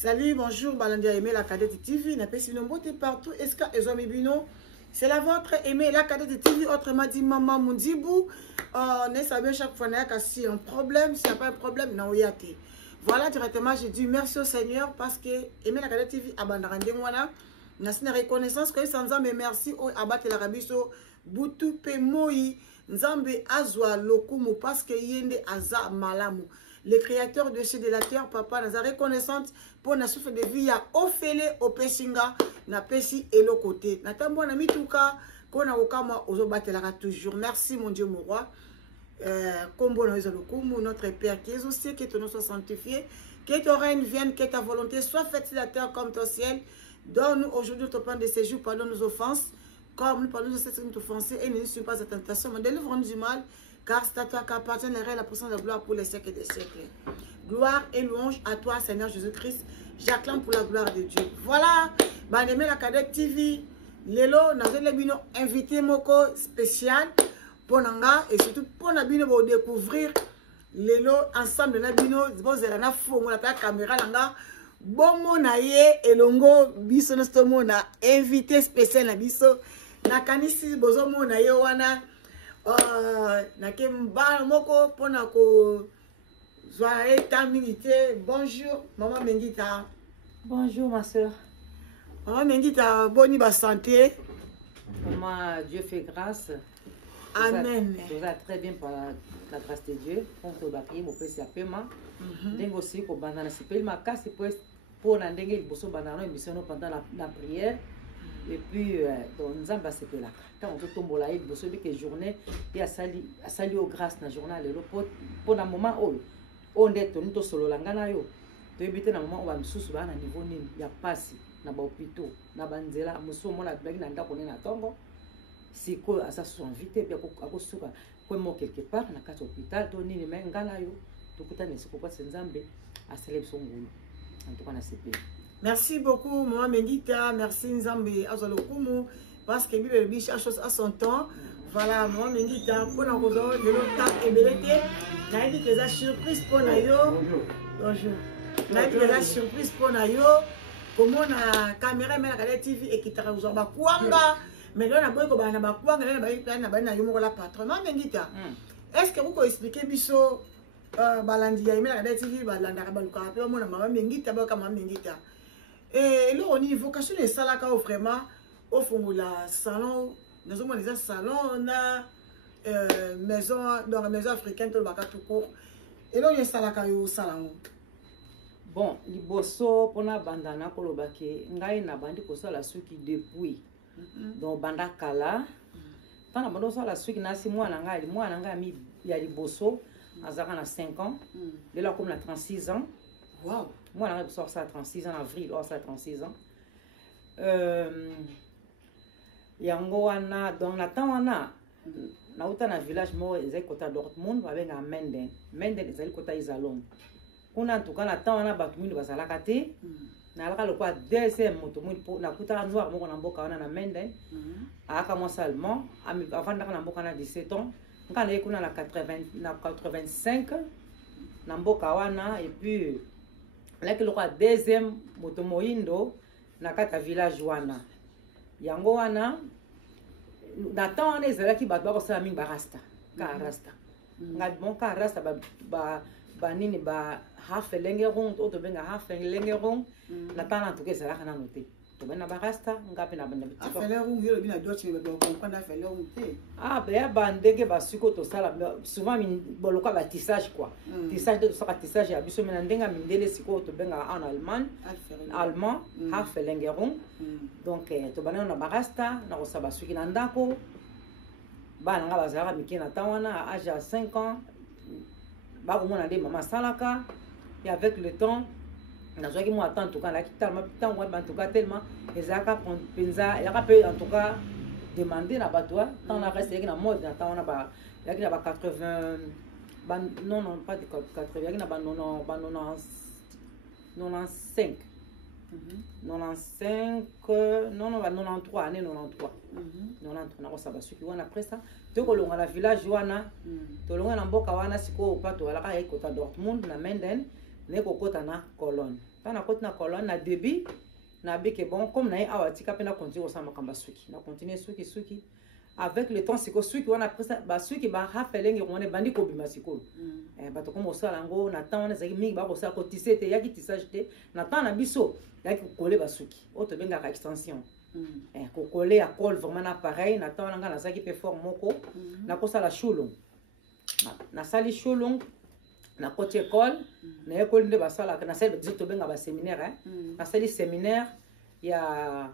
Salut, bonjour, Balandia Aimé la Cadette TV. N'a pas si nombreux partout. Est-ce que les hommes bino? C'est la vôtre Aimé la Cadette TV. Autrement dit, maman Mundibou. On est savoir chaque fois qu'il y a un problème. S'il n'y a pas un problème, non, il y a été. Voilà, directement, j'ai dit merci au Seigneur parce que Aimé la Cadette TV a bandé moi. N'a une reconnaissance que sans me merci au abattre la rabiso. Boutou pe moi. Nzambe azwa lokumu parce que yende aza malamu. Le créateur de chez de la terre, papa, nous avons reconnaissance pour notre souffle de vie à Ophélie, au Pessinga, na Pessi et l'autre côté. Natambo na mituka, qu'on a au kama, aux obatela toujours. Merci mon Dieu, mon roi. Combo notre Père qui est aussi, que ton nom soit sanctifié, que ton règne vienne, que ta volonté soit faite sur la terre comme au ciel. Donne-nous aujourd'hui notre pain de séjour, pardonne nos offenses, comme nous pardonnons ceux qui nous offensent, et ne nous suis pas à tentation, mais délivre-nous du mal. Car c'est à toi qu'appartient la puissance de la gloire pour les siècles des siècles. Gloire et louange à toi, Seigneur Jésus-Christ. J'acclame pour la gloire de Dieu. Voilà, Bandemé la Cadette TV. Lelo, nous avons invité Moko spécial pour Nanga et surtout pour Nabino pour découvrir Lelo ensemble de Nabino. Bon, c'est un fou, on a la caméra Nanga. Bon, mon aïe et longo, biso nostomo na invité spécial na biso. Nakanisi bozo mon aïe wana. Nakemba moko pona ko zwa état-milité. Bonjour maman Mengita. Bonjour ma soeur. Maman Mengita, boni ba santé. Maman, Dieu fait grâce. Amen. Tout va très bien par la grâce de Dieu. On te baptise mon père c'est paiement. Dengo aussi ko bandana sipel ma casse pour na ndenge liboso bandana émission pendant la prière. Et puis, dans Nzamba, c'était là. Quand on tombe là, il y a une journée, il y a sali au grâce dans le journal. Pour un moment où on est solo langana yo, tu es un moment où on sous à niveau il y a pas si na ba hôpitaux, na banzela, muso mona blague na ndako na tongo. Si ko asa sont invités puis ako suka ko mo quelque part na kati hôpital to nini mais ngana yo to kutana siko kwa Nzambe a célébrer son ngolo. En tout cas na CP. Merci beaucoup, Maman Mengita. Merci Nzambe Azalokumu. Parce que Bible dit chaque chose à son temps. Voilà, Maman Mengita. Pour nous avoir de l'autre et belleté. N'a dit que la surprise pour nous. Bonjour. N'a dit que la surprise pour nous. Comment la caméra met la TV et qui t'a rejoint Bakwanga. Mais là, on a beau que Bakwanga, on a la patronne. Maman Mengita. Est-ce que vous pouvez expliquer biso Balandia Aimé la TV Balanda Baluka. Maman Mengita, Maman Mengita. Et là, on y vocation de salaka vraiment au fond de la salon, nous avons des salons, on a maison dans la maison africaine tout le baka tout court. Et là, il y a salaka au salon. Bon, liboso pona bandana kolobake ngai na bandi ko sala suki depuis. Donc banda kala. Tana bando sala suki na si mwana ngai mi ya liboso azaka na 5 ans. De là comme na 36 ans. Wow. Moi, on sort ça à 36 ans, en avril, on sort à 36 ans. Yangoana, dans la temps, on a un village, moi, ils étaient à Dortmund, avec un Menden. Menden, ils étaient à Isalon. On a en tout cas, on a temps, on a battu, on a lakate. On a le quoi, deuxième moto, on a coûté un noir, on a boka, on a Menden. À commencer allemand, avant on a 17 ans. Quand on a 85, on a boka, et puis. Là que le deuxième moto moindo na kata village wana yango wana datan wana ezala ki bato bakosala mingi barasta ka rasta ngai bon ka rasta ba nini ba half lengerong to benga half lengerong na tana to ezala kana note to bena barasta ngapi na benda bitiko lengerong yo bina doche ba comprendre fa lengerong te ba bandenge ba suko to sala souvent boloka ba tissage quoi tissage de saka tissage ya biso mena ndenga mindele siko to benga en allemand half lengerong donc to bana na barasta na ko saba suki na ndako bana nga bazala miki na tawana à âge de 5 ans ba ko mona de mama salaka et avec le temps na zoaki mo attend en tout cas la kitama tant wa en tout cas tellement ezaka penza ya ka peut en tout cas demander na batwa tant la reste na mode na tawana ba ya ki na ba 80 non pas de 80 ya ki na ba 95 95 non ba 93 année 93 93 na ko saba suki wana après ça to ko longa la village wana to longa na mboka wana siko pato ala ka ekota Dortmund na Menden ne kokota na colonne tant na kota na colonne na début na bike bon comme na awa tika pe na continuer ko sama kamba suki na continuer suki avec le temps c'est que suki wana presa ba suki ba hafelenge ko ne bandi ko bima siko bato comme osala ngo na temps wana zaki mingi ba ko sala ko tisete yaki tisage te na temps na biso yaki ko coller ba suki auto benga ka extension ko coller à col vraiment na pareil na temps wana nga na zaki pe forme moko na ko sala chulong na sali chulong na côté école na école nde basala na sali biso benga ba séminaire na sali séminaire ya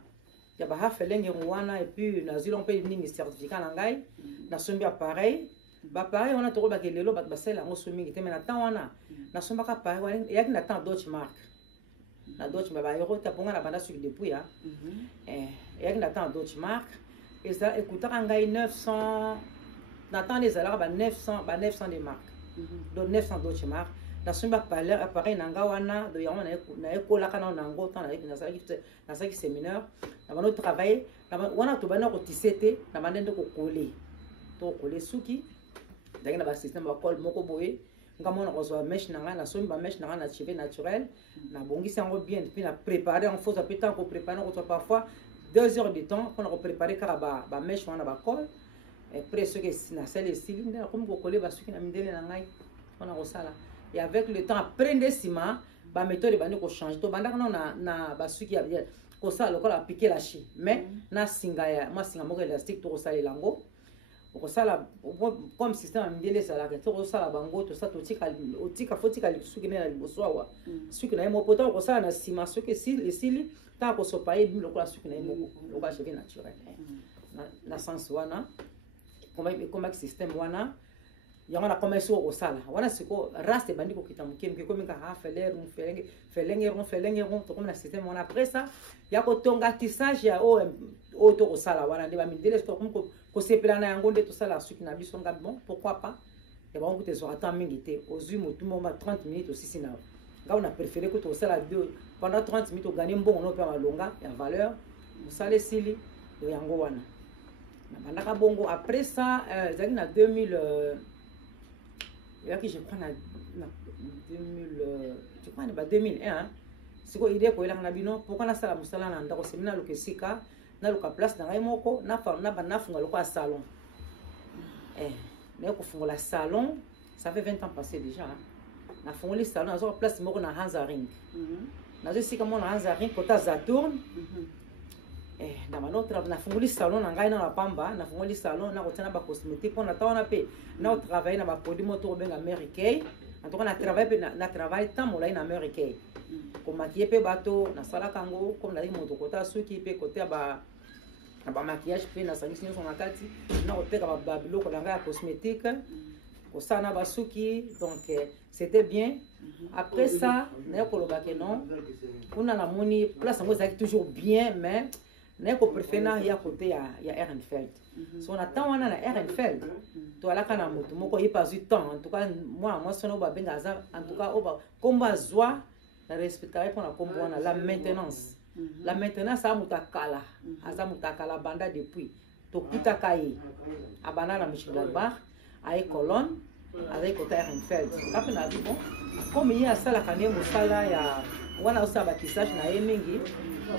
ba hafelenge wana et puis na zilo pe ni certificat na ngai na sombi pareil ba pareil on a toko ba kelelo ba basala ngo somi ngite na temps wana na somba ka pareil wana yaki na temps Deutsche Mark na Deutsche Mark ba euro ta ponga na banda sur depuis yaki na temps Deutsche Mark et ça écoutera ngai 900 na temps les alors ba 900 des marques donc 900 Deutsche Mark na somba parler appareil nanga wana do yango na ekola kana na ngo temps na saki séminaire na bano travailler na wana to bana ko tisete na bandende ko coller suki ndenge na ba système ba col moko boye ngamona ko zo mesh nanga na somba mesh nanga na cheveux naturel na bongisi yango bien puis na préparer en fausse peu temps ko préparer ko parfois 2 heures de temps pour ko préparer kara ba mesh wana ba col et après ce que na sel cylindre na comme ko coller ba suki na mindele na ngai on a sala et avec le temps après des ciment ba méthode bandi ko changer to banda na ba suki ya ko sala lokola appliquer la chi mais na singa ya moi singa moko élastique to ko sala lango ko sala comme système mindele sala que to ko sala bango to sa to tika fotika suki na liboso wa suki na mo poto ko sala na ciment suki sili ta ko so paye bi lokola suki na mo ko ba cheveux naturel na sens wana comme système wana yango na commence au sala wana siko raste bandi ko kita mukemke comme ka ha felenge to comme na système wana après ça ya ko tonga tissage ya o to ko sala wana de ba mindele to comme ko sepela na yango de to sala suki na biso nga bon pourquoi pas et bon ko te so attend mingi te ozui motu mo 30 minutes aussi sina nga on a préféré que to sala pendant 30 minutes o gagner bon on peut malonga ya valeur musale sili do yango wana na bandaka bongo après ça zaki na 2000 je prends na 2000 je crois na 2001 siko idée ko ila na bino pourquoi na sala musala na ndako semina lokesika na loka place na ngai moko na funga lokwa salon mais ko fungola salon ça fait 20 ans passé déjà na fungoli salon na zo place moko na Hansa Ring na zo sika mo na Hansa Ring kota Saturn na manotra na fungoli salon na ngai na pamba na fungoli salon na kotana ba cosmétique pour na tawana pe na travailler na ba produit moto benga Americain en tout cas na travail tant mo la na Americain ko maquiller pe bato na sala kango comme na moto kota suki pe côté ba maquillage pe na sangi sinyo na kati na oteka ba biloko na ngai cosmétique ko sana ba suki donc c'était bien après ça na ko loba que non on a la moni place ngo zaki toujours bien mais na ko préférer ya côté ya Ehrenfeld so on attend wana na Ehrenfeld to ala kana moto moko yi pas du temps en tout cas moi sono ba benga za en tout cas oba komba zwa la respecter pour la kombo wana la maintenance a mutakala aza mutakala banda depuis to kuta kai abana na Michel Bar a colonne avec côté Ehrenfeld après na bon comme il y a ça la kane musala ya wana usaba tissage na yemingi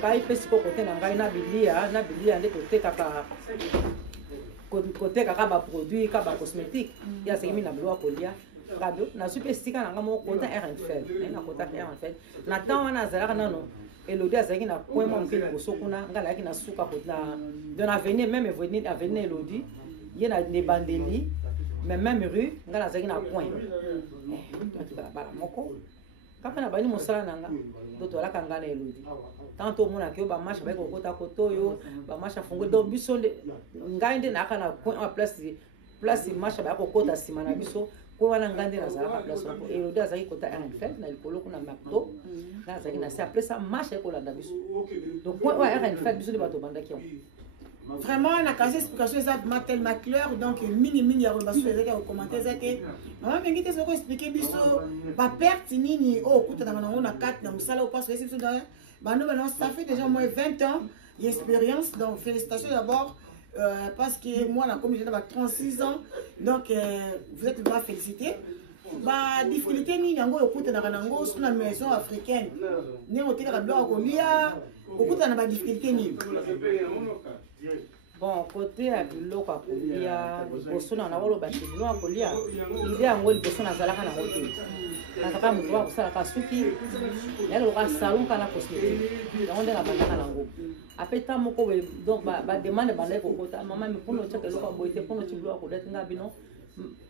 kai pesi ko côté na ngai na bilia nde côté kaka ba produit ka ba cosmétique ya seki na bloa kolia radio na super stika na ngamo côté Ehrenfeld na côté Ehrenfeld na temps wana zalaka nano Elodie azaki na point mo mpeli bosokuna ngala yaki na suka ko na de l'avenir même venir avenir Elodie yena ne bandeli mais même rue ngala azaki na point bala moko kapa na bani mosala nanga doto la kanga na Elodie tanto mona ke ba marche ba ko kota kotoyo ba marche fungo do biso ngai nde na kana point en place marche ba ko kota sima na biso ko wana ngande na zala place ko Elodie azaki kota Ehrenfeld na likolo kuna makto na azaki na après ça marche ko la biso donc point wa Ehrenfeld biso de bato bandaki vraiment na kasi explication ça tellement clair donc mini ya rebaso ezaki au commentaire zake mama ngite soko expliquer biso ba perte nini kuta na bango na 4 na musala au parce que c'est dans bano ça fait déjà moins 20 ans d'expérience donc félicitations d'abord parce que moi la communauté a 36 ans donc vous êtes vraiment félicité ba difficulté nini yango okutanaka nango sur la maison africaine ndenge otekaka biloko ya kolia okutana ba difficulté nini? Bon, côté ya biloko ya kolia liboso na nakoloba te biloko ya kolia ide yango liboso nazalaka nango te nazalaka moto wa kosalaka suki yaloka salon kana cosmétique yango nde nabandaka nango ape ta moko donc bademande bandaki kokota mama mpona otiaka eloko ya boye te mpona otia biloko ya kolia te nga bino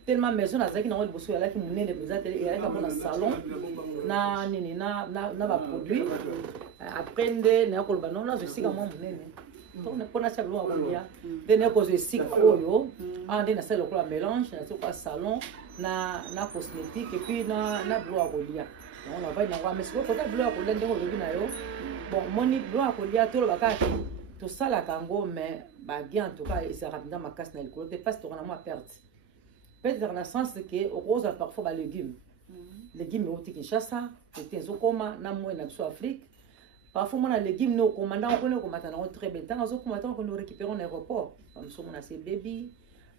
tellement maison nazalaki nango liboso eyalaki monene mpenza te eyalaki mpona salon na nini na baproduit après nde naya koloba no nazwa esika mwa monene mpona tia biloko ya kolia nde nayekozwa esika oyo nde nasali lokola mélange natia kwa salon na cosmétique epuis na biloko ya kolia yango navai nango mais sikoyo kota biloko ya kolia ndenge olobi na yo bon moni biloko ya kolia toloba kaka tosalaka yango mais bagia en tout cas ezalaka mpenza makasi na likolo te mpasi tokana mwa perte dans le sens que okozwa parfois ba légumes légumes euti Kinshasa ete ezokoma na moi na biso Afrique parfois mona légumes no komanda okone komata nango très bien ntango azokomata okone récupérer en aéroport bamiso mona se baby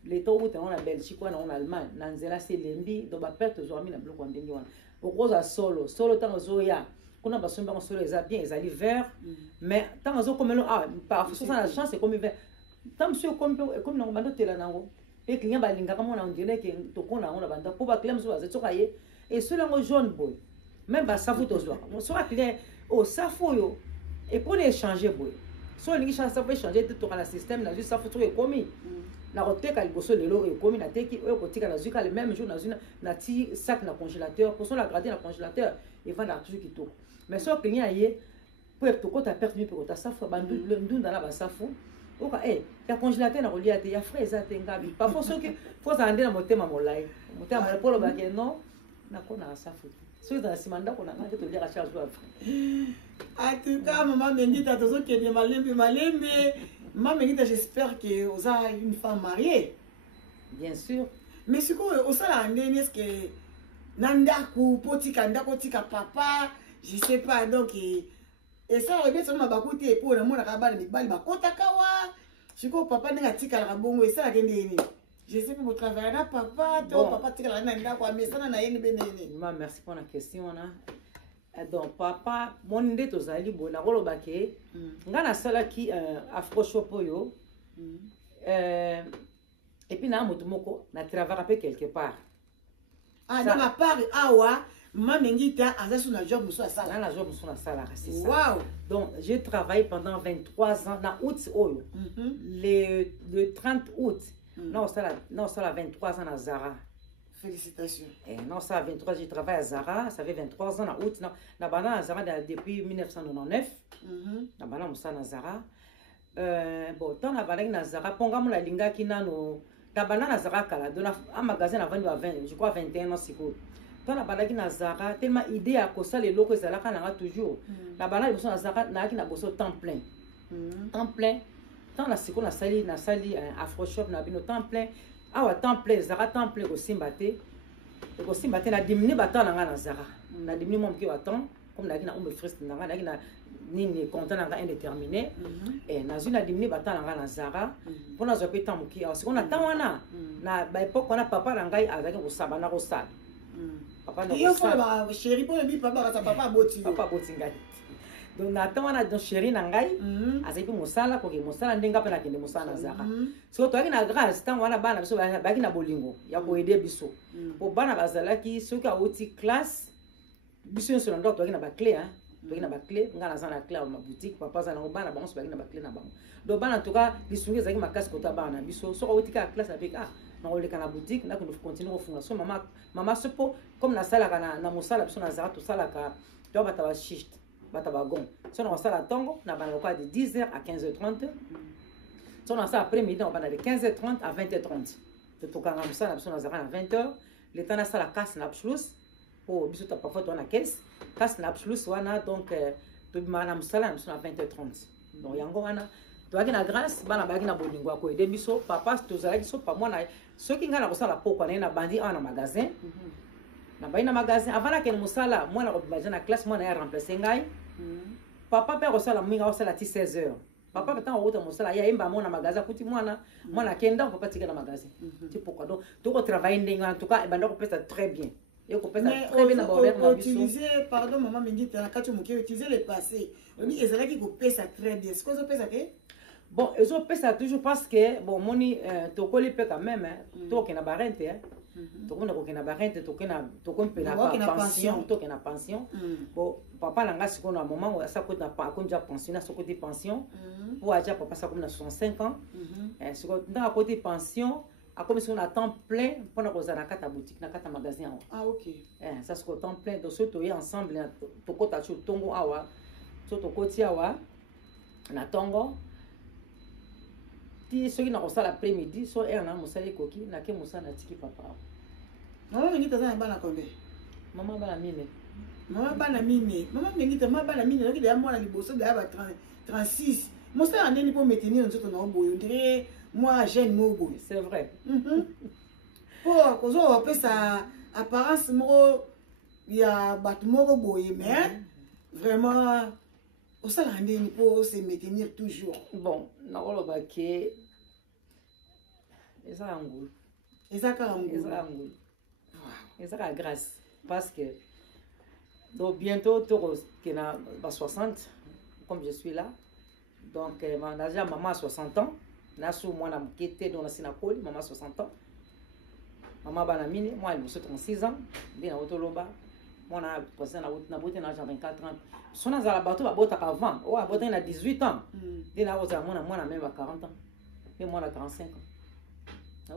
leta okuta nango na Belgique wana nango na Allemagne na nzela se lembi donc baperte ozwami na biloko ya ndenge wana okozwa solo ntango ozoya kuna basombi yango solo eza bien ezali vert mais ntango azokomelo parfois sosa na chance ekomi vert ntango mosu ekomi nango bando otela nango et client balingaka mona on dirait que tokona on a banda pour ba client so bazoka ye et cela ngo jaune boy même ba safu tozwa so ba client au safu yo et pour échanger boy so lingi chance safu échanger tout dans le système na juste safu to e komi na roteka liboso lelo e komi na teki o kotika na zuka le même jour na zuna na ti sac na congélateur pour so la garder na congélateur et vendre toujours kitoko mais so client ye pour to kota perte mi pour ta safu bandu ndunda na ba safu oka ya congélateur na kolia te ya frais ezate ngabi parfois soki faut ande na motema molai motema molai polo ba ke non na kona safu so dans simanda kona ngate to lira charge wa en tout cas maman Mengita tozo ke de malembe maman Mengita j'espère que vous avez une femme mariée bien sûr mais siko osala ndeni est-ce que nandaku potika ndako tika papa je sais pas donc et ça aurait bien seulement bakoute pour le monde à bas de bal bakota kawa chiko papa nenga tika la bongo et ça la kendeni je sais pas vous travailler là papa toi papa tika la nanda kwa mais ça na yeni benene merci pour la question là donc papa mon nde tozali bona koloba ke ngana sala ki afro shop yo et puis na moto moko na travailler peu quelque part dans la part awa Maman Mengita a fait un job sur la salle. Dans la job sur la salle, c'est ça. Wow. Donc j'ai travaillé pendant 23 ans dans août le 30 août. Non, ça la 23 ans à Zara. Félicitations. Non, ça 23 j'ai travaillé à Zara, ça fait 23 ans en août. Na bana à Zara depuis 1999. Na bana musa na Zara. Bon, tant na bana na Zara, ponga mo la linga kinano. Na bana na Zara kala, dans un magasin à 20, je crois 21 ans siko. Quand on a parlé de Zara, tellement idée à cause les locaux ça là toujours. La banane de Zara n'a qu'un besoin temps plein. Temps plein. Tant la seconde na sali afro shop na bino temps plein. Ah temps plein Zara temps plein au Simbaté. Au Simbaté na diminuer batan na Zara. Na diminuer mon qui attend comme na on me friste na nini content na indéterminé et na zuna diminuer batan na Zara. Pour na zo pétant mon qui alors seconde attend wana na ba époque on a papa na ngai azaki ko sabana ko sala. Papa na chéri pour le papa papa boti ngai donc natama na don chéri na ngai azapi mosala ko ke mosala ndenga pe na kende mosala na Zara so to na grâce tant wana bana biso baki na bolingo ya ko aider biso po bana bazalaki soki awuti classe biso nso na ndo to na ba clé to na ba clé ngana za na clé ma boutique papa za na bana bango so baki na ba clé na bango donc bana en tout cas bisungi zaki makasi ko ta bana biso so awuti ka classe avec na oleka na boutique na ko continue ko funga so mama sopo comme na sala na mosala biso na Zara to sala ka to bata ba shift bata ba gon so na sala tongo na bana ko de 10h à 15h30 so na sala après midi on bana de 15h30 à 20h30 to ka na mosala biso na Zara na 20h le temps na sala casse na Abschluss pour biso ta parfois to na caisse casse na Abschluss wana donc to na mosala biso na 20h30 donc yango wana to na grâce bana baki na bolingo ko aider biso papa to zalaki so pa mwana soki ngana kosala poko na bandi na magasin na baina magasin avant la ken musala mwana ko baje na classe mwana ya remplacer ngai papa pe kosala mwinga kosala ti 16h papa petan ko musala ya imba mwana magasin kuti mwana kenda papa tika na magasin ti pourquoi donc to ko travailler ndenga en tout cas banda ko pesa très bien et qu'on peut très bien aborder ma vie. Utiliser, pardon, maman Mengita, quand tu m'as utilisé le passé, on dit, est-ce qu'il faut payer ça très bien? Est-ce que vous paye ça? Bon, ils ont payé ça toujours parce que, bon, moni, tu connais pas quand même, tu as une barrente, tu connais une barrente, tu connais une pension, tu connais une pension. Bon, papa n'a pas un moment où ça coûte déjà pensionné, ça coûte pension. Pour aller papa, ça coûte 65 ans. Dans la côté pension, à comme si on a temps plein pour nous aller dans la boutique, dans le magasin. Ah, ok. Ça c'est temps plein, donc surtout ensemble, tu côté tu tongo awa, tu côté awa, na tongo. Ti ceux qui n'ont pas l'après-midi, soit un an moussa les coquilles, n'a que moussa n'a tiki papa. Maman Mengita ça n'a pas la combien? Maman ba la mine. Maman ba la mine. Maman Mengita maman ba la mine. Donc il y a moi la liboso de 36. Moi ça en est pour maintenir un autre nom boy. On dirait moi jeune mobo. C'est vrai. Pour cause on peut ça apparence mo il y a batmo boy mais vraiment au ça l'année pour se maintenir toujours. Bon, na olo ba ke eza angulu. Eza ka angulu. Eza angulu. Et ça la grâce parce que donc bientôt tu auras 60 comme je suis là donc déjà maman a 60 ans na sous moi na mkete dans la sinakoli maman a 60 ans maman banamine moi elle a 36 ans bien na otoloba moi na passé na boté na 24 ans son na za bateau ba bota avant ou a boté na 18 ans bien na oza moi na même à 40 ans mais moi na 45 ans. Na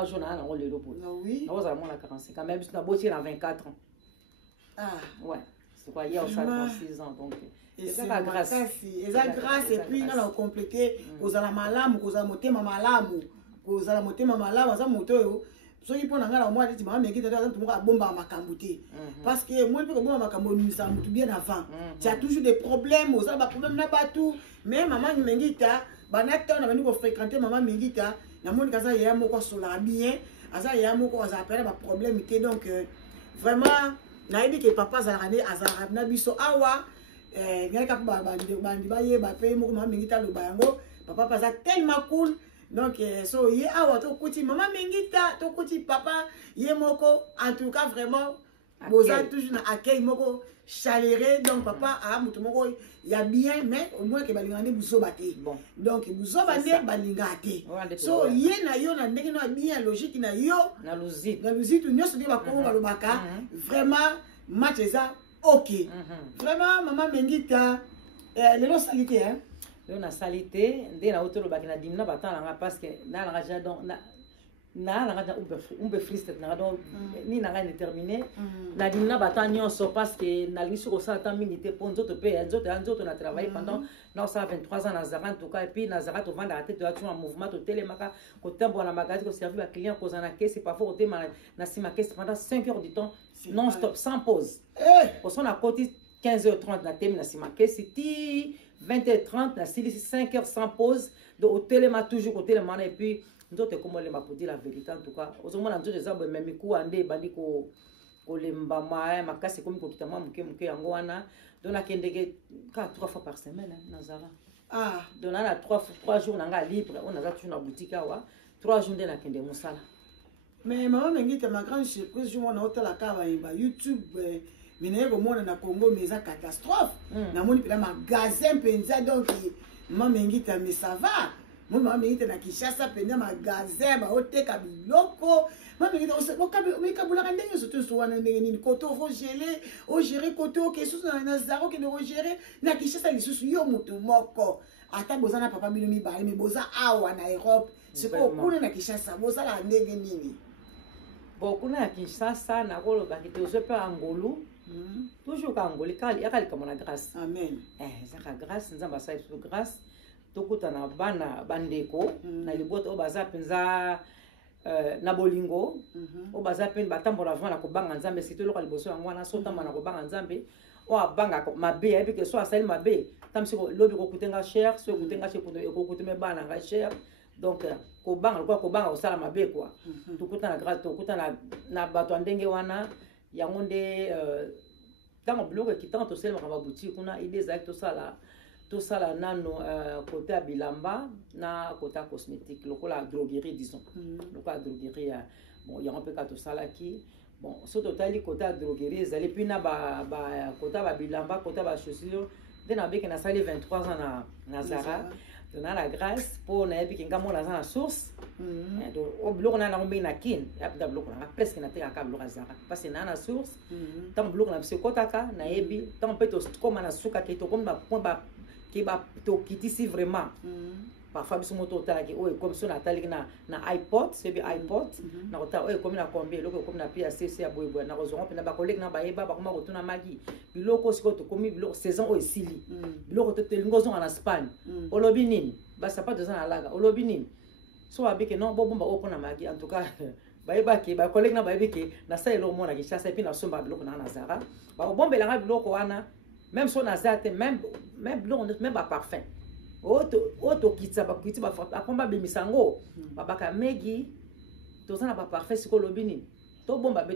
âge na on le repos. Oui. Na oza mona 45 ans même si na botier na 24 ans. Ah ouais, c'est quoi hier ça 36 ans donc c'est la grâce. Et ça grâce et puis on a complété kozala malamu kozala motema malamu kozala motema malamu za moto so il pona ngala moi dit maman Mengita ça tout monde bomba makambo te parce que moi peut bomba makambo nous ça mutu bien avant. Tu as toujours des problèmes aux ba problème na ba tout mais maman Mengita banata na bani ko fréquenter maman Mengita na moni kaza ya moko sola bien aza ya moko aza perdre ba problème te donc vraiment na dit que papa za rane azara na biso awa ngaka ba bandi ba ye ba pe moko maman Mengita lo bayango papa paza tellement cool donc so ye awa to kuti maman Mengita to kuti papa ye moko en tout cas vraiment boza toujours na accueil moko chaleureux donc papa a mutu moko ya bien mais au moins que balingane buso baté donc buso bande balingate so ye na yo na ndenge na bien logique na yo na luzito nyonso ba ko ba lobaka vraiment match ça ok vraiment maman Mengita lelo salité hein lelo na salité ndé na otolo bakina dimna batala parce que na la jadon na umbe freestyle na donc ni na déterminé na dimna batanyo so parce que na lisu ko sa minute pour nzoto pe nzoto na travailler pendant na ça 23 ans na Zara en tout cas et puis na Zara to vendre la tête tu en mouvement to télémaka ko tembo na magasin ko servir à client ko na caisse parfois au tema na sima caisse pendant 5 heures du temps non stop sans pause pour son à côté 15h30 na thème na sima caisse ti 20h30 na 5h sans pause donc au téléma toujours au téléma et puis ndoto comme le pour dire la vérité en tout cas ozomona nzoto za même ku ande bandi ko lemba ma makasi comme ko kitama muke yango wana dona kendeke 3 fois par semaine na Zara dona na 3 jours nanga libre on a toujours na boutique awa 3 jours de na kende musala mais maman Mengita ma grande surprise je mona hôtel akaba ba YouTube mais komona na Congo mais ça catastrophe na moni pela magasin penza donc maman Mengita mais ça va maman Mengita na Kinshasa penza magasin ba oteka biloko maman Mengita o kabula ndenge surtout so wana ndenge nini koto ro geler o gérer koto ke susu na Zara ke no gérer na Kinshasa lisusu yo mutu moko ata bozana papa bino mi bale mais boza awa na Europe c'est ko kuna na Kinshasa boza la ndenge nini beaucoup na Kinshasa na koloba ki te ozo pe angolu toujours ka angoli kali yakali kama na grâce amen zaka grâce nzamba sa sur grâce tokuta na bana bandeko na libota obaza penza na bolingo obaza pen batambola vana ko banga nzambe sito loka liboso yango na sota mana ko banga nzambe o abanga mabe ya bike so asali mabe tamsi ko lobi ko kutenga cher so kutenga chez ko kuteme bana nga cher donc ko banga osala mabe quoi tokuta na grâce tokuta na bato ndenge wana yango nde tango blogo kitante osala ma boutique kuna idée za to sala nano côté à bilamba na côté cosmétique lokola droguerie disons lokola droguerie bon il y a un peu ka to sala ki bon so totali kota droguerie ezali puis na kota bilamba kota chaussure nde nabeki nasali 23 ans na Zara na la grâce pour nayebi ke nga mona na source donc biloko na nango mbeki na kin yapida biloko nanga presque natekaka biloko ya Zara parce que na source ntango biloko na biso ekotaka nayebi ntango mpe tokoma na suka ke tokomi bapoint ke tokitisi vraiment parfois biso moto otalaki oyo ekomi so nataliki na iPod sebi iPod nakotala oyo ekomi na combien eloko ekomi na pi ya cc ya boyeboye nakozongo mpena bakoleki na bayeba bakoma kotuna magi biloko sikoyo tokomi biloko saison oyo esili biloko totelingi ozonga na Spagne olobi nini basapato eza na laga olobi nini so babike non bobomba oyo mpona magi en tout cas bayebaki bakoleki na bayebiki nasala eloko mona Kinshasa epi nasomba biloko nanga na Zara bakobombelanga biloko wana même so naza te même biloko même baparfum oto kitsa bakiti bapomba bemisango babaka megi toza na baparfum sikoyo lobi nini tobomba be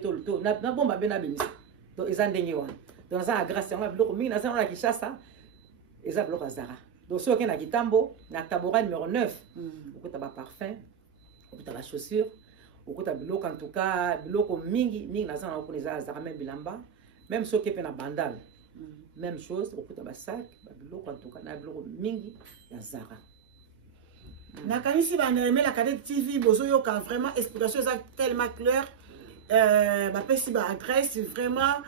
na bomba be na bemisa donc eza ndenge wana donc naza na grâce yango biloko mingi naza na Kinshasa eza biloko ya Zara donc soki okende na Kitambo na Tabora numéro 9 okuta baparfum okuta bachaussure okuta biloko en tout cas biloko mingi naza na okuna eza ya Zara même bilamba même soki mpe na bandale même chose okuta basac babiloko en tout cas na biloko mingi ya Zara nakanisi bandereme la Cadette TV bozoyoka vraiment explication eza tellement claire bapesi baadresse vraiment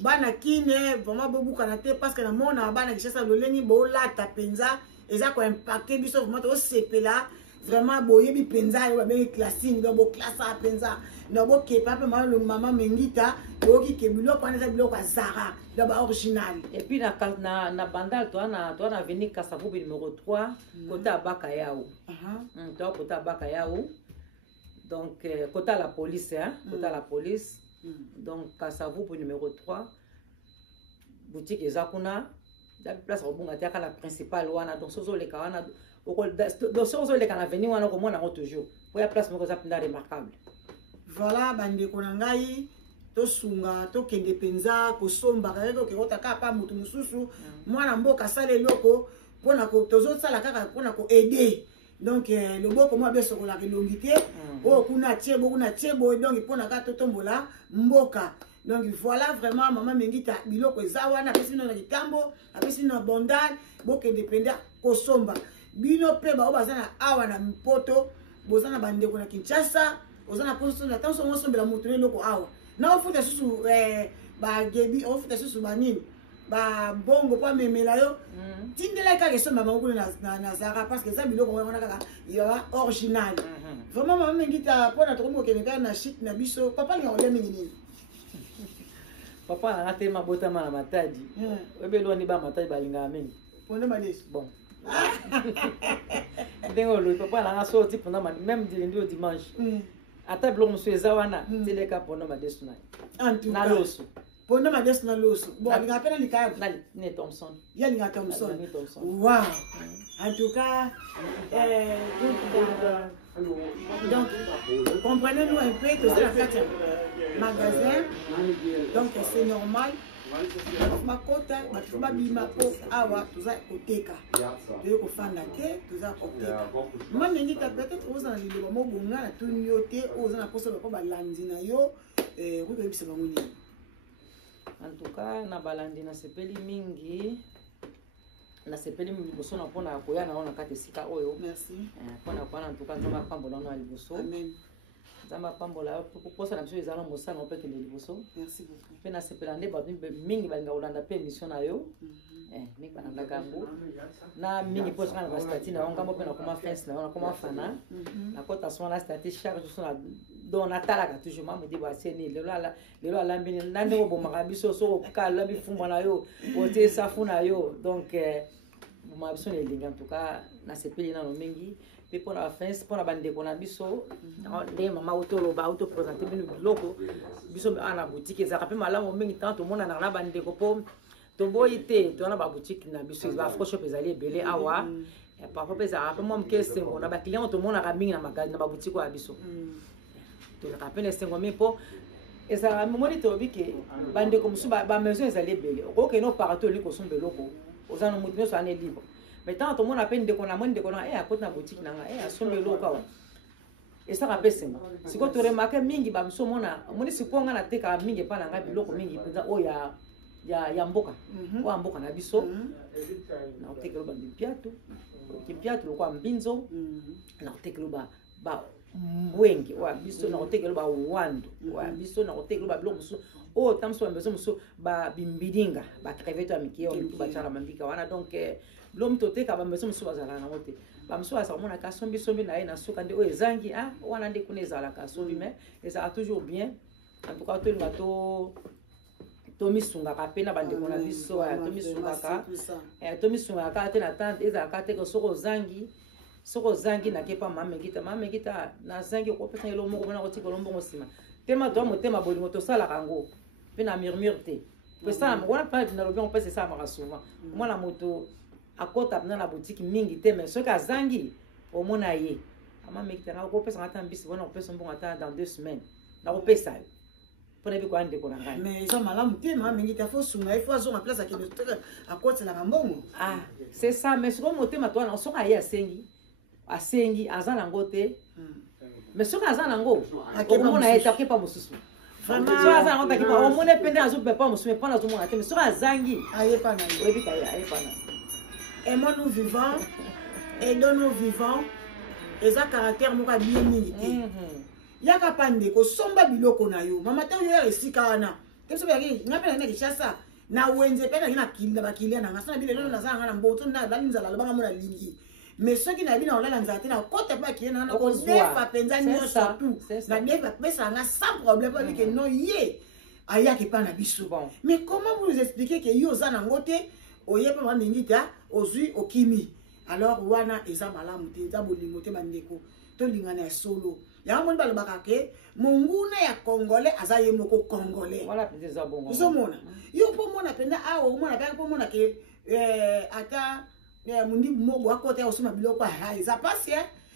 bana kine vraiment bobukana te parce que na mona bana Kinshasa lolengi bolata penza eza koimpacte biso vraiment tosepela vraiment boyebi penza oyo babengi classing donc boklasa penza na bokepa mpe mama Mengita boyoki ke biloko wana eza biloko ya Zara donc baoriginal et puis na bandal toana avenue Kasavubu numéro 3 côté ya Bakayao toi côté ya Bakayao donc côté à la police côté à la police donc Kasavubu numéro 3 boutique ezakuna da place obunga te la principale wana donc sozoleka wana donc sozoleka na avenue wana komona ngo toujours po ya place moko za pinda remarquable. Voilà bandeko na ngai tosunga tokende penza kosomba kayeko kekota kapa mutu mususu mwana mboka sale loko pona ko tozosala kaka pona ko aider donc le boko mo beso ko la kelongi te o kuna tiebo donc pona ka totombola mboka donc voilà vraiment maman Mengita biloko ezawana pesi na Kitambo apesi na bondal bokende penda kosomba bino pe ba obazana awa na mpoto bozana bandeko na Kinshasa ozana poso na tanso ngosombela mutu ne loko awa na ofuta susu ba gebi ofuta susu banini ba bongo pa memela yo tindela ka kesomba bango na Zara parce que ça biloko wana kaka ya original vraiment maman Mengita pona tokomo keneka na shit na biso papa ni ole mingi papa na te mabota mala matadi ebelo ni ba matadi balinga mingi pona malesi bon dengo lo papa na sorti pona même lundi au dimanche ata biloko mosusu eza wana teleka pona madesu na loso pona madesu na loso bon alinga pena likaya ne Thompson ya linga Thompson wow en tout cas donc comprenez-nous un peu que c'est la carte magasin donc c'est normal makota batuba bima po awa tuza koteka toyo kofanda te tuza koteka mama Mengita peut-être oza na liloba mobonga na tuni yo te oza na poso ba balandi na yo ko bisa bango nini en tout cas na balandi na sepeli mingi na sepeli liboso na pona koya na ona kati sika oyo merci pona kwana en tout cas nzamba pambola na liboso amen nzamba pambola posa na biso ezala mosala ope kende liboso merci beaucoup pe na sepela nde bato mingi balinga kolanda pe émission na yo mingi balandaka yango na mingi mpo saka na bastati na yo ngambo mpe nakoma fence na yo nakoma fana nakota so na stati chaque jour na donc natalaka toujours mama di baseni lelo alambi na ndenge obomaka biso so okala bifumba na yo otie safu na yo donc boma biso na elingi en tout cas na sepeli nano mingi pe mpona bafense mpona bandeko na biso nde mama otoloba autoprésente bino biloko biso ana boutique ezalaka mpe malamu mingi ntango tomonanaka na bandeko mpo toboyi te tona baboutique na biso bafroshop ezali ebele awa parfois mpe ezalaka mpe mwa moke esengo na baclient tomonaka mingi na baboutique oyo ya biso tolaka mpe na esengo mi mpo ezalaka moni tolobi ke bandeko mosusu bamaison ezali ebele okokende oparato oli kosomba eloko oza na motu nyonso ane libre mais tant tout le monde appelle ndeko na moi ndeko na akoti na boutique nanga asomba eloko awa et ça rappelle ça si quand tu remarques mingi ba mso mona moni si ko nga na teka mingi pa na nga biloko mingi penza o ya mboka o mboka na biso na teka lo ba piato ki piato lo kwa mbinzo na teka lo ba mbwengi wa biso na teka lo ba wando wa biso na teka lo ba biloko muso o tamso mbezo muso ba bimbidinga ba creveto ya mikio ba chala mambika wana donc l'homme toteka ba mbezo muso bazala na mote ba muso asa mona ka sombi na ye na suka nde o ezangi wana nde kuna ezala ka sombi mais ezala toujours bien en tout cas to linga to misunga ka pena bande kona biso to misunga ka te na tante ezala ka te ko soko zangi na kepa mamengita na zangi ko pesa elo moko na ko tiko lombongo sima tema to motema bolingo to sala kango pe na murmure te pe ça on pas na lobi on peut ça mara souvent moi la moto akota na la boutique mingi te mais ce ka zangi au mona ye mamengita na ko pesa ngata mbisi bona ko pesa mbongo ata dans 2 semaines na ko pesa pour ne ko ande ko na ngai mais ça malamu te mamengita faut sunga il faut azonga place à kende akota la mbongo c'est ça mais ce ko motema to na soka ye asengi azana ngote mais soka azana ngo omona eta kepa mususu vraiment so azana ngota kepa omona pende azu pepa mususu mais pana zomona te mais soka azangi ayepa na yo ebika ayepa na et moi nous vivons et dans nos vivants eza caractère moko bien milité yaka pande ko somba biloko na yo mama ta yo ya esika wana temso yaki ngapela na kishasa na wenze pena ina kinda bakilia na ngasana bilelo na zanga na mboto na balinzala lobanga mona lingi mais ceux qui n'habitent dans la lanzate na côté pas qui na ko defa penza nyo surtout na defa pesa nga sans problème pas que non yé aya ki pa na biso mais comment vous expliquer que yo za na ngote oyepa ba mingita ozui okimi alors wana eza malamu te za bolingo te bandeko to lingana solo ya mon ba lobaka ke monguna ya congolais aza ye moko congolais voilà peut-être bon so mona yo po mona penda awo mona pa po mona ke ata mundi mogo akota osoma biloko eza pasi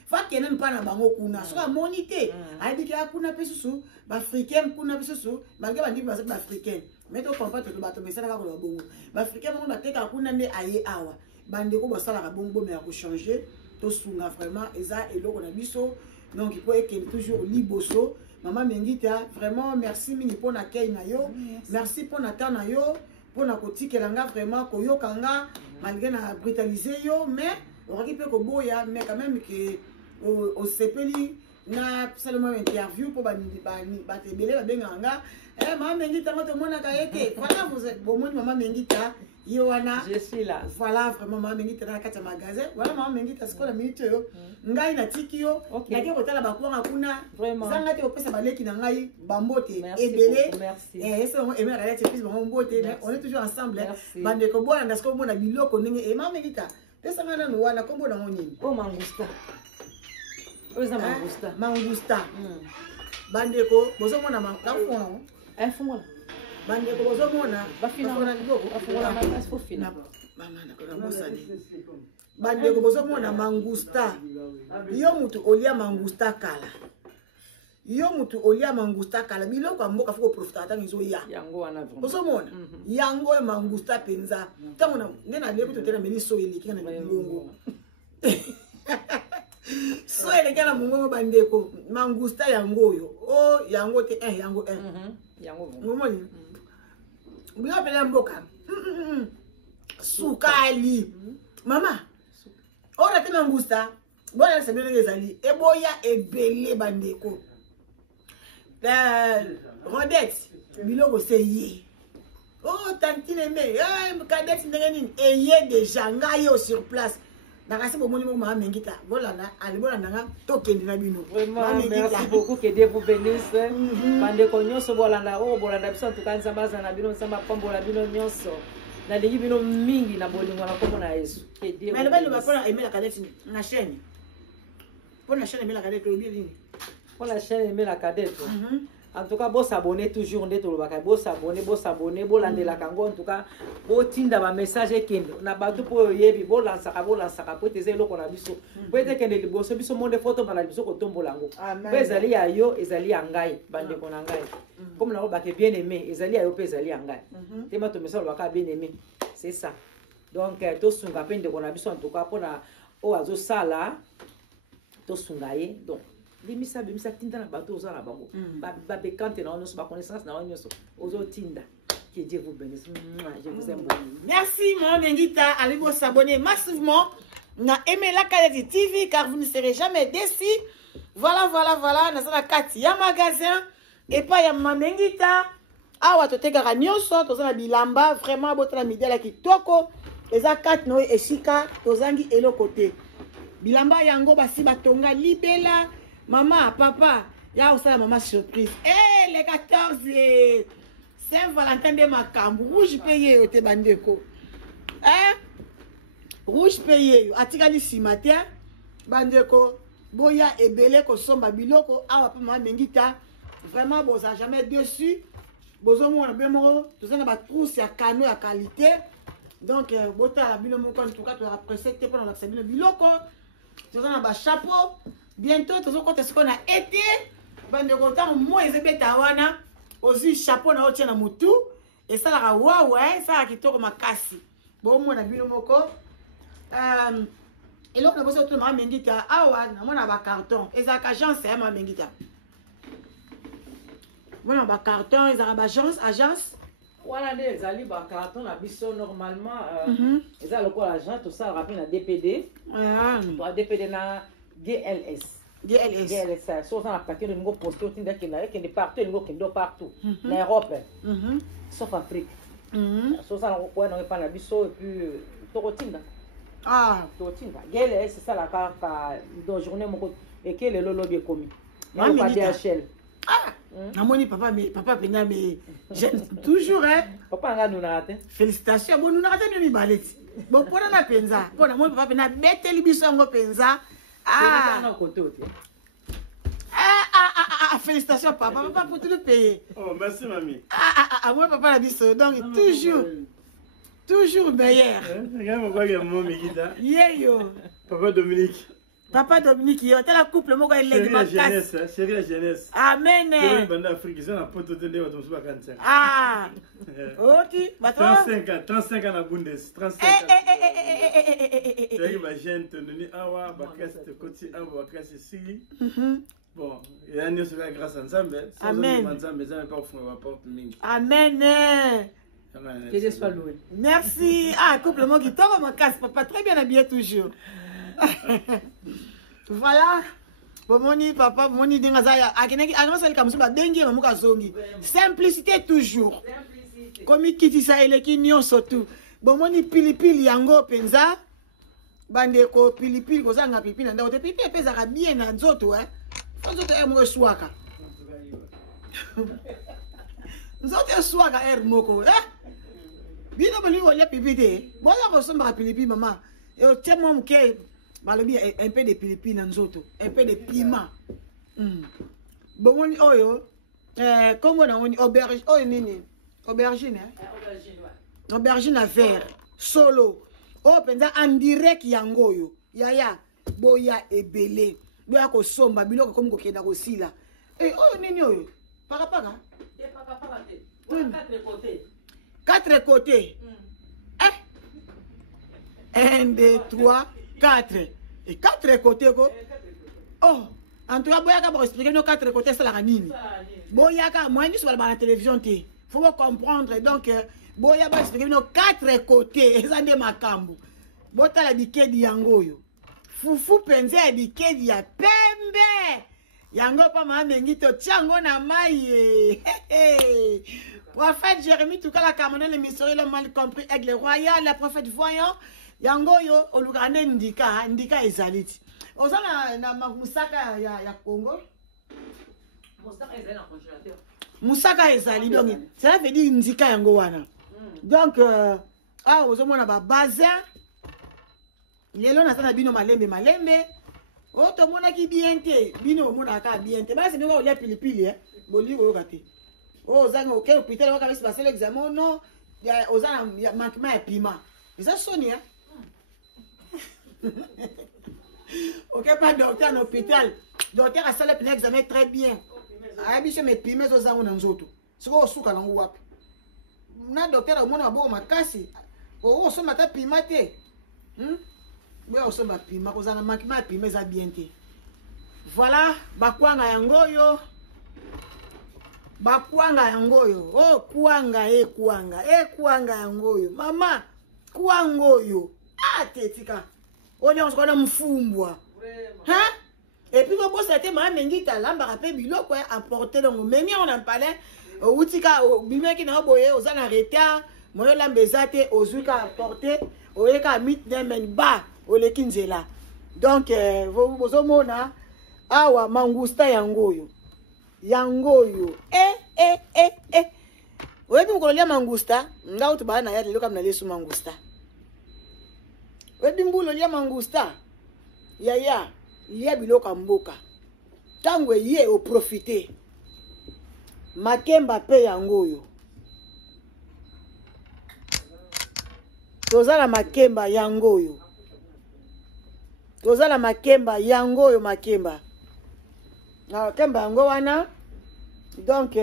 fa kenen pa na bango kuna soka monite ayebiki akuna pesusu ba africain kuna pesusu malgré bandi ba africain mais to comprendre to bato mesala ka ko bongo ba africain mo bateka kuna nde aye awa bande ko basala ka bongo mais ko changer to sunga vraiment eza eloko na biso donc il faut que toujours liboso maman Mengita vraiment merci mingi pour na kei na yo merci pour na ta na yo pour na kotikela nga vraiment koyokanga malgré na brutaliser yo mais on récupère ko boya mais quand même que au sepeli na seulement interview pour batebele ba benganga maman Mengita moto mona ka yeke voilà vous êtes bon maman Mengita yo wana je suis là voilà vraiment maman Mengita na kata magasin voilà maman Mengita sikola minute yo ngai na tiki yo na ke kotala bakwanga kuna zanga te opesa baleki na ngai bambote ebele ese on emera ya tepis bango mbote on est toujours ensemble bande ko bona ndasko mona biloko ndenge maman Mengita pesa ngana no wana kombo na ngoni o mangusta oza mangusta bande ko bozo mona mangusta fungola bande ko bozo mona bafina liboko afungola makasi fo fina mama na kona mosani bande ko bozo mona mangusta yo mutu olia mangusta kala biloko amboka fuko profita ata mizo ya yango wana bozo mona yango mangusta penza tango na ndena leko to tena meni so eleki na mbongo so eleki na mbongo bande ko mangusta yango yo yango te yango ngomoni bila pele mboka sukali mama ora tena ngusta bona sebele ezali eboya ebele bandeko Rodette biloko seye tantine me kadette ndenge nini eye déjà ngai sur place nakasi bomoni mo mama Mengita volana ali bolanda nga tokende na bino merci beaucoup que Dieu vous bénisse bandeko nyonso bolanda biso tukanza baza na bino nsamba pambola bino nyonso na lingi bino mingi na bolingo na kombo na Yesu que Dieu mais le bel va pas aimer la cadette na chaîne pour la chaîne aimer la cadette bien pour la chaîne aimer la cadette en tout cas, vous s'abonnez toujours, vous s'abonnez, vous landez la kango, en tout cas, vous tinda ba message kendo. Na batu po yebi, vous lancez, pour te zelo qu'on a biso. Peut-être que les bosses biso monde photo par la biso ko tombo lango. Ezali ayo, ezali angai, bande kon angai. Comme na ba ke bien aimé, ezali ayo pe ezali angai. Tema to message ba bien aimé. C'est ça. Donc to sunga pende kon a biso en tout cas pour na o azo sala to sungaye. Donc bimisa tinda na bateau aux la bango ba bekante na onoso ba connaissance na onoso ozo tinda. Que Dieu vous bénisse. Je vous aime beaucoup. Merci mon Mengita, allez vous s'abonner massivement. On a aimé la Kadeti TV car vous ne serez jamais déçus. Voilà. Nous avons 4 ya magasin et pas ya Mengita. Awa totekaka nyonso tozana bilamba vraiment botala midela kitoko. Eza 4 no esika tozangi eloko te. Bilamba yango basi batonga libela. Maman, papa, ya osala maman surprise. Eh les 14 Saint-Valentin de Makambu, rouge payé au te bandeko. Hein? Rouge payé, atikali si matin, bandeko, boya ebele ko somba biloko, awa pa maman Mengita, vraiment boza jamais dessus. Bozo mo na bemo, tout ça na ba trousse ya cano ya qualité. Donc bota la bino mo en tout cas tu as apprécié pour la sabino biloko. Tout ça na ba chapeau. Bientôt tout ça quand est-ce qu'on a été, bandeko tant moi ezebeta wana. Aussi chapeau na otia na mutu et ça la waouh ça kitoko makasi bon moi na bino moko et l'autre na boso to ma Mengita awa na mona ba carton eza ka agence ya ma Mengita mona ba carton eza ba agence voilà les ali ba carton na biso normalement eza lokola agent tout ça rappelle na DPD pour DPD na GLS. GLS, so ça a paquet de nouveaux postes au Tinda qui est partout, partout, en Europe, sauf Afrique. So ça on n'a pas la biso et puis Torotinda. Torotinda. GLS c'est ça la carte de journée mon et que le lolo bien commis. Pas DHL. Namoni papa pena mais j'aime toujours hein. Papa nga nous raté. Félicitations. Bon nous raté mi baleti. Bon pour na penza. Bon namoni papa pena beteli biso ngo penza. Félicitations papa pour tout le payer. Oh merci mamie. Moi papa la biso donc toujours meilleur. Regarde mon gars mon Mengita. Yo. Papa Dominique yo tela couple moko elenge makasi. Chérie la jeunesse. Amen. Banda Afrique ils ont la pote de ndé bato ba 45. OK, bato 35 ans na Bundes, 35 ans. C'est ba jeune tenoni awa ba keste koti awa keste si. Bon, il y a une chose grâce à Nzambe. Amen. Nzambe ça encore font la porte mingi. Amen. Que Dieu soit loué. Merci. Couple moko kitoko makasi papa très bien habillé toujours. Voilà. Bomoni papa, bomoni dinga zaya. Akeneki angasali kamusuba dengi mamuka zongi. Simplicité toujours. Komi kiti sa eleki nyonso tu. Bomoni pilipili yango penza. Bandeko pilipili kozanga pilipili ndako te pilipili peza ka bien na nzoto Nzoto mo swaka. Nzoto swaka moko Bino boli wole pilipili. Bola ko somba pilipili mama. Et au témoin muke balobi un peu de pilipili na nzoto, un peu de piment. Bon oyo comme on a aubergine, oyo nini? Aubergine Aubergine à vert solo. Oh penza en direct yango yo. Yaya boya ebele. Boya ko somba biloko comme ko kenda ko sila. Oyo nini oyo? Paka. Quatre côtés. 4 côtés. 1, 2, 3, 4. Et 4 côtés quoi? Oh, en tout cas, boyaka pour expliquer nos 4 côtés c'est la nini. Boyaka moi ni sur la télévision té. Faut comprendre donc boyaka pour expliquer nos 4 côtés ezande makambu. Bota la dikedi yango yo. Fufu penze ya dikedi ya pembe. Yango pa ma Mengita tiango na mai. Prophète Jérémie tout cas la Cameroun le missionnaire le mal compris aigle royal la prophète voyant yango yo olugane ndika ezaliti ozana na musaka ya Congo musaka ezali donc ça veut dire ndika yango wana donc ozomona ba bazin lelo na sana bino malembe to mona ki bien te bino mona ka bien te basi bino olia pilipili boli oyoka te ozanga OK hôpital waka basi passer l'examen non ozana manquement ya piment ça sonne OK, pas docteur en hôpital. Docteur a salé un examen très bien. A biche mes pimés aux gens dans autres. C'est quoi au souka dans wap. Na docteur au monde a beau makasi. Oh, so mata pimate. Mais on se ma pima, aux gens manquement pimés à bien té. Voilà, bakwanga yangoyo. Bakwanga yangoyo. Oh, kuanga, kuanga yangoyo. Mama, kuangoyo. Ah, tetika. Oli on se connaît mfumbwa. Hein? Et puis quand bosse était ma mengi talamba rapé biloko apporter donc mengi on en parlait. Outika bimé ki na boye ozana retard, moyo lambezate ozuka apporter, oyeka mit nemen ba olekinzela. Donc bozomona awa mangusta yangoyo. Yangoyo. Webi mkololia mangusta, nga utuba na yale loka mnalesu mangusta. Webi mbulo lia mangusta. Yaya, liya biloka mboka. Tangwe ye o profite. Makemba pe yangoyo. Tozala makemba yangoyo. Tozala makemba yangoyo makemba. Na makemba yango wana. Donc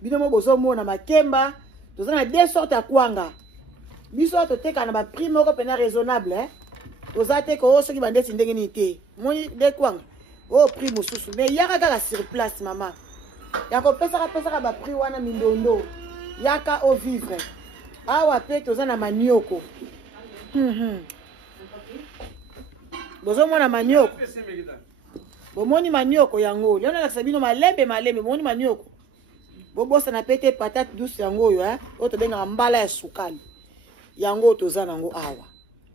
binomo bozo mona makemba. Tozala deux sortes ya kwanga. Biso toteka na ba prix moko pena raisonnable hein. Tozate ko soki bandeti ndenge ni te. Moni de kwanga. Oh prix mosusu. Mais yaka kaka sur place maman. Yako pesa ba prix wana mindondo. Yaka au vivre. Awa pe tozana manioko. Bozo mona manioko. Bomoni manioko yango. Leona la sabino malembe bomoni manioko. Bobosa na pete patate douce yango yo hein. Oto benga mbala ya sukali. Yango tozana ngo awa.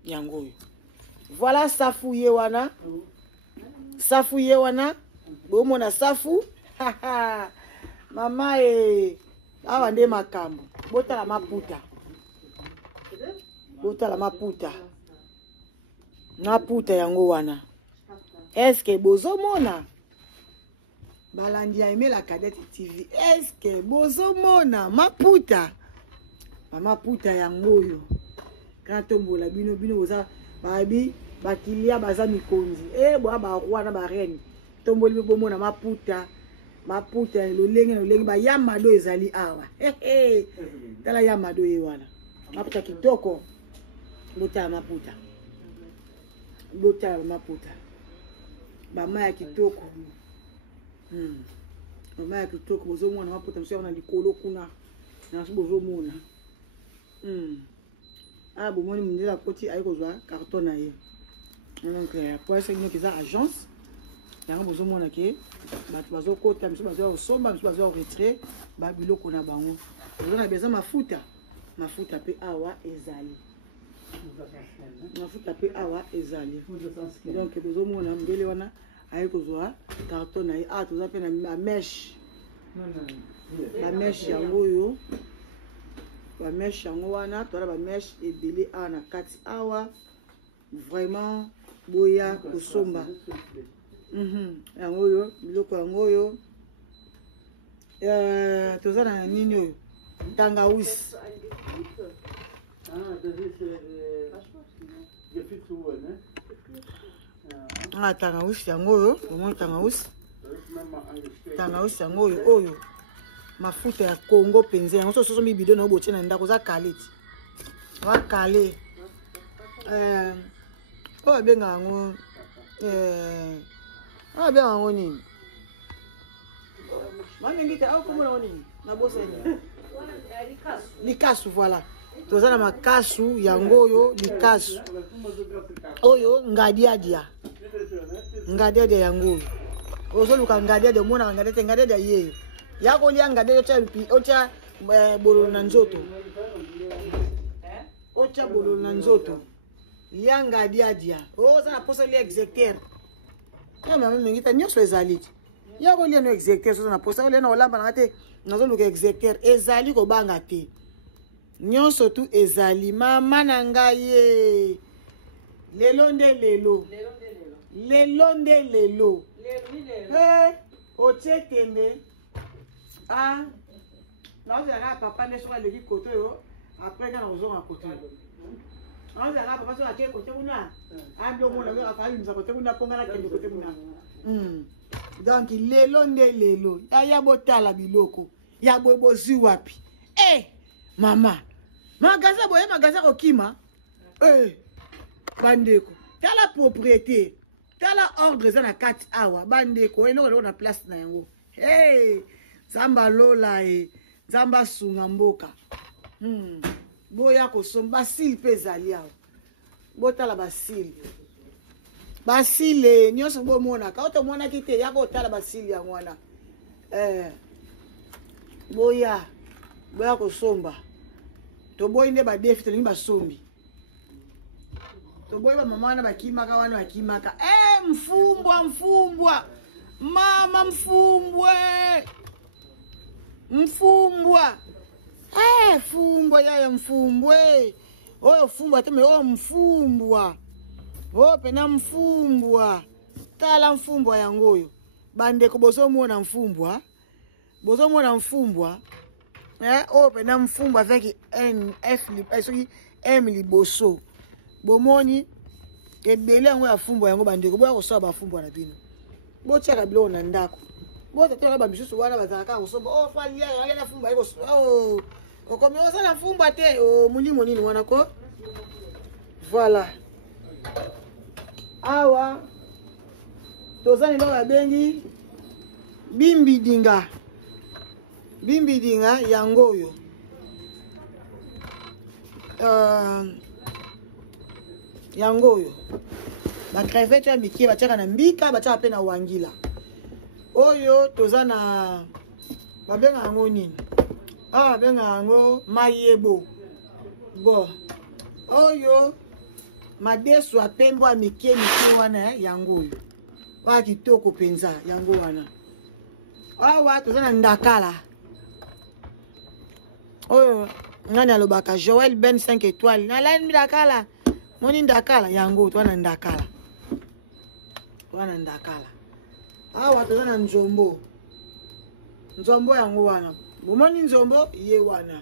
Yango yo. Voilà safu ye wana. Safu ye wana. Bomona safu. Mama awa nde makambo. Botala maputa. Botala maputa. Maputa yango wana. Est-ce que bozomona? Balandi a aimé la Cadette TV. Est-ce que bozomona maputa? Mama puta yangoyo. Quand tombola bino boza babi bakilia baza mikonzi. Boa ba roi na ba reine. Tomboli bomona maputa. Maputa lolenge ba yamado ezali awa. Tala yamado ye wana. Maputa kitoko. Bota maputa. Bota maputa. Mama ya kitoko. Mama ya kitoko bozomona maputa mso na likolo kuna. Na bozomona. Ah bon moi me la côté ayi kozwa carton na ye. Donc pour essayer que ça agence. Yango bozomona ke batu bazokota miso bazo somba miso bazo retrait ba biloko na bango. On a besoin mafuta. Mafuta pe awa ezali. Mafuta pe awa ezali. Donc bozomona mbele wana ayi kozwa carton na ye. Ah toza pe na mèche. La mèche yango yo. Ba mèche yango wana tola ba mèche ebele ana kati awa vraiment boya kosomba yango yo biloko yango yo tozana nini oyo tangawisi tangawisi yango oyo omoni tangawisi yango oyo mafuta ya Congo penze yango soso mibido na boche na ndako za kaleti wa kale o benga ngo benga ngo nini mami ngita au komona nini na boseni likasu voilà tozana makasu yango oyo likasu oyo ngadiadia yango oyo ozoluka ngadiadia mona ngadiadia yeyo yako lianga de ocha bololo na nzoto. Ocha bololo na nzoto. Lianga dia. Za na posa li executeur. Kama mimi ngita nyoso ezali. Yako li no executeur so na posa li na olamba na te nazo luka executeur ezali ko banga te. Nyoso tu ezali mama na ngaye. Lelo nde lelo. Oche tembe. Ah, là, j'ai papa ne soit le côté, après, quand on a côté. On a papa sur la côté, on a. Ah, bien, on a fallu nous côté, on a pas la côté, donc, lelo. Ya botala biloko. Ya bobo ziwapi. Mama. Magasin okima. Bandeko. T'as la propriété. tala ordre eza na kati awa bandeko eloko na place na yango hey zamba lola zamba sunga mboka boya kosomba basili pe ezali awa botala basili nyonso bomonaka otomonaki te ya kotala basili yango wana boya kosomba toboyi nde badefi tolingi basombi toboyi bamama wana bakimaka wana bakimaka mfumbwa mama mfumbwa fumbwa yaya mfumbwe oyo fumbwa teme oyo mfumbwa oyo pena mfumbwa tala mfumbwa yango oyo bandeko bozomona mfumbwa oyo pena mfumbwa avec soki m liboso bomoni ebele yango ya fumbwa yango bandeko boya kosoba bafumbwa na bino botiaka biloko na ndako botatela bamisusu wana bazalaka kosoba falia na fumbwa okomi osala fumbwa te molimo nini wana ko voilà awa toza niloko babengi bimbidinga yango oyo bacrevete ya mikie batiaka na mbika batiaka mpe na wangila oyo toza na babenga yango nini babenga yango mayebo bo oyo madesu apembo ya mikie wana yango oyo oyo kitoko mpenza yango wana awa toza na ndakala oyo ngani alobaka Joel Ben 5 étoiles nalani ndakala moni ndakala yango twana ndakala awa toza na nzombo yango wana bomoni nzombo ye wana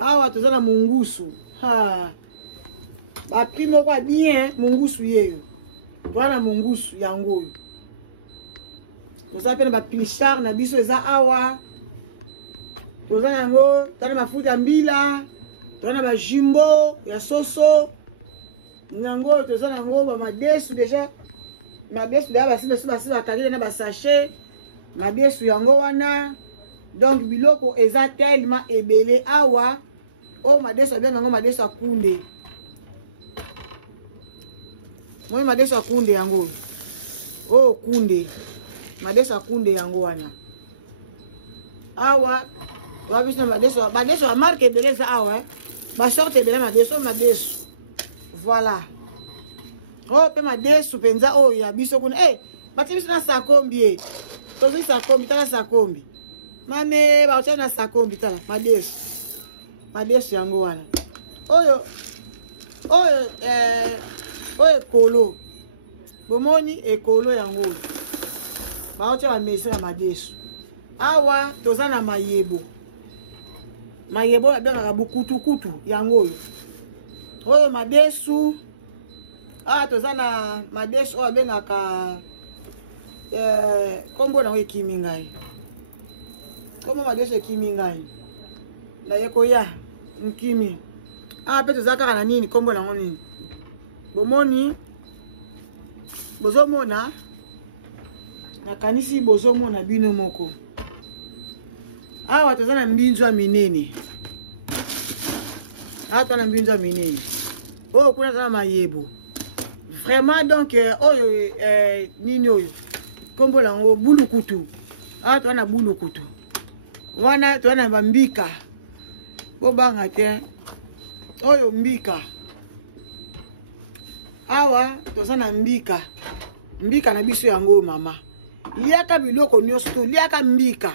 awa toza na mungusu bapri moko ya bien mungusu yeyo twana mungusu yango oyo toza mpe na bapilichard na biso eza awa toza yango twana mafuta ya mbila twana bajimbo ya soso yango oyo toza nango bamadesu deja madesu deja basi bakangeli na basachet madesu yango wana donc biloko eza tellement ebele awa oyo madesu abenga yango madesu akunde moi madesu akunde yango oyo kunde madesu akunde yango wana awa wabiso na madesu ya marque ebele eza awa basorte ebele madesu voilà oyo mpe madesu mpenza oyo ya biso kuna batie biso na sakombi tozwi sakombi tala sakombi mame baotia na sakombi tala madesu yango wana oyo ekolo bomoni ekolo yango oyo baotia bamesi na madesu awa toza na mayebo oyo abengaka bukutukutu yango oyo madesu awa toza na madesu oyo abengaka kombo nango ekimi ngai kombo madesu ekimi ngai naye koya nkimi awa mpe toza kaka na nini kombo nango nini bomoni bozomona nakanisi bozomona bino moko awa toza na mbinzo ya minene oyo kuna toza na mayebo vraiment donc oyo nini oyo kombo nango bulukutu awa toza na bulukutu wana toza na bambika bobanga te oyo mbika awa toza na mbika na biso yango mama liaka biloko nyonso to liaka mbika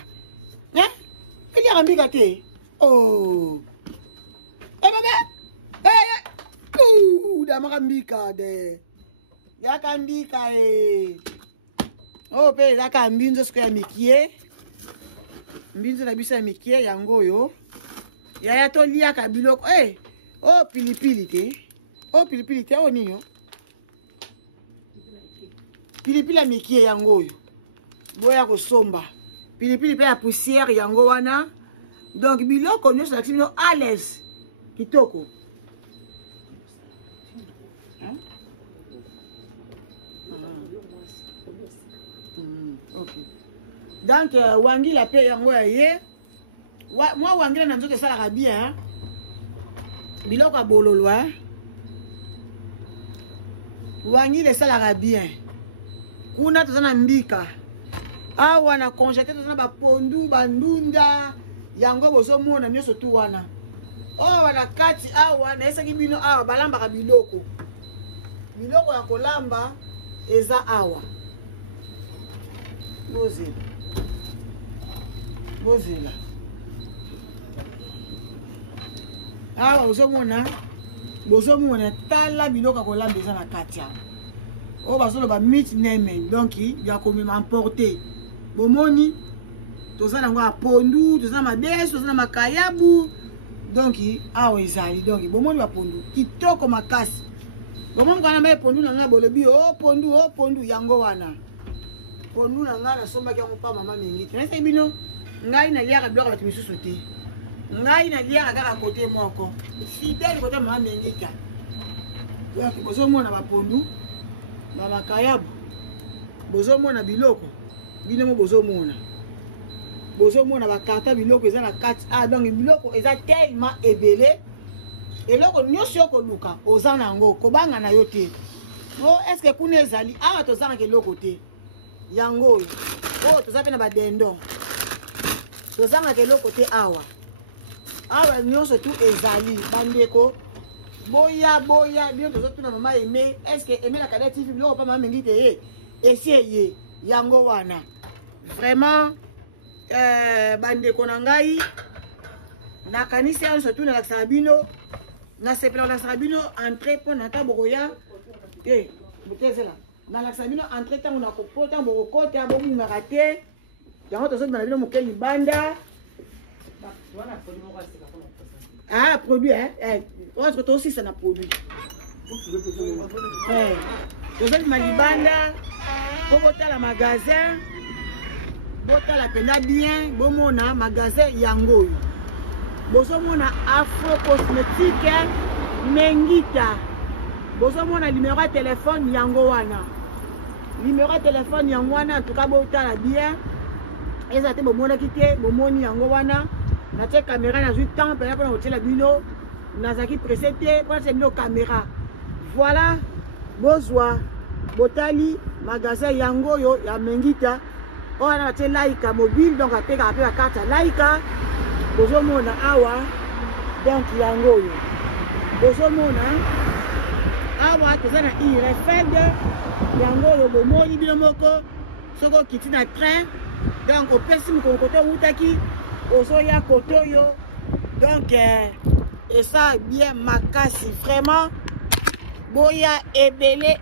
eliaka mbika te damaka mbika de yaka mbika oyo mpe ezaka mbinzo siko ya mikie mbinzo na biso ya mikie yango oyo yaya toliaka biloko oyo pilipili te oyo nini pilipili ya mikie yango oyo boya kosomba pilipili mpe ya poussière yango wana donc biloko nyonso lakisi bino à l'aise kitoko Donc wangi la paix yango ye moi wangi na nzoto salaka bien biloko ya bololo wangi le salaka bien kuna tozana mbika awa na congete tozana bapondu bandunda yango bozomona nyonso tu wana oyo wana kati awa nayesaki bino awa balambaka biloko ya kolamba eza awa bozela awa bozomona tala biloko ya kolamba eza na kati awa oyo bazoloba meat neme donc ya komema emporte bomoni toza nango ya pondu toza na madeso toza na makayabu donc awa ezali donc bomoni bapondu kitoko makasi bomoni kana me pondu na nga bolobi pondu yango wana pondu na nga nasombaki yango pa mama mingi tenese bino ngai naliaka biloko bato misusu te ngai naliaka kaka kote moko fidele kote mama mingi ka donc bozomona bapondu bamakayabu bozomona biloko binomo bozomona bakarta biloko eza na kati donc biloko eza tellement ebele eloko nyonso okoluka oza nango kobanga na yo te est-ce que kuna ezali awa tozangaka eloko te yango oyo toza mpe na badendon tozangaka eloko te awa nyonso tu ezali bandeko boya bino tozotuna mama eme est-ce que eme la Cadet TV biloko pa mama mingi te ye esi eye yango wana vraiment bandeko na ngai nakanisi ya nyonso tu nalakisaka bino nasepela kolakisaka bino entré mpo na ntango bokoya botezela nalakisaka bino entré ntango nakopo ntango bokokota bomumaka te yango tozobima na bino moke libanda produit oyo tosisa na produit tozobima libanda po botala magasin botala penda bien bomona magasin yango oyo bozomona Afro Cosmétique Mengita bozomona numéro ya telefone yango wana en tout cas botala bien eza te bomonaki te bomoni yango wana natie caméra nazwi temps mpena mpona kotiela bino nazalaki presse te mpona tia bino caméra voilà bozwa botali magasin yango oyo ya Mengita oyo wana batie laika mobile donc atekaka mpe bakarte ya laika bozomona awa donc yango oyo bozomona awa toza na irefed yango oyo bomoni bino moko soki okiti na train donc opesi mokolo kote owutaki ozoya kote oyo donc esa bien makasi vraiment boya ebele